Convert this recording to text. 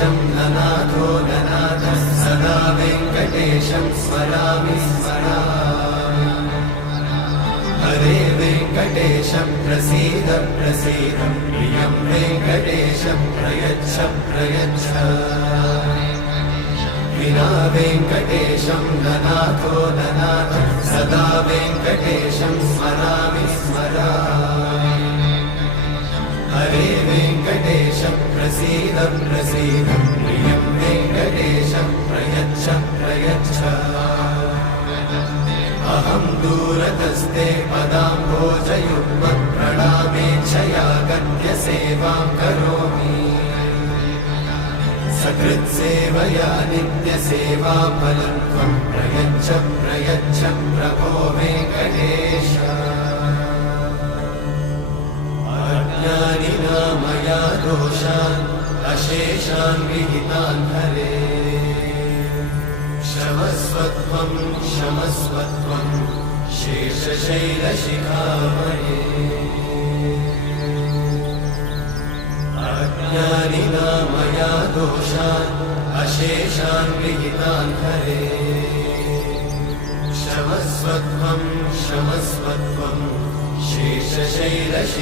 वेङ्कटेशं ननाथो ननाथः सदा वेङ्कटेशं स्मरामि स्मरामि। हरे वेङ्कटेशं प्रसीद प्रसीद प्रियं वेङ्कटेशं प्रयच्छ प्रयच्छ। विना वेङ्कटेशं ननाथो ननाथः सदा वेङ्कटेशं स्मरामि स्मरामि। हरे वेङ्कटेशं प्रसीद प्रसीद प्रियं वेङ्कटेशं प्रयच्छ प्रयच्छ। अहं दूरतस्ते पदाम्भोजयुग्मं प्रणामेच्छया गद्य सेवां करोमि। सकृत्सेवया नित्यसेवाफलं त्वं प्रयच्छ प्रयच्छ प्रभो वेङ्कटेश। अज्ञानिना मया दोषान् अशेषान् विहितान् हरे। क्षमस्वत्वं क्षमस्वत्वं शेषशैलशिखामणे। अज्ञानिना मया दोषान् अशेषान् विहितान् हरे। क्षमस्वत्वं क्षमस्वत्वं शेषशैलशिखामणे।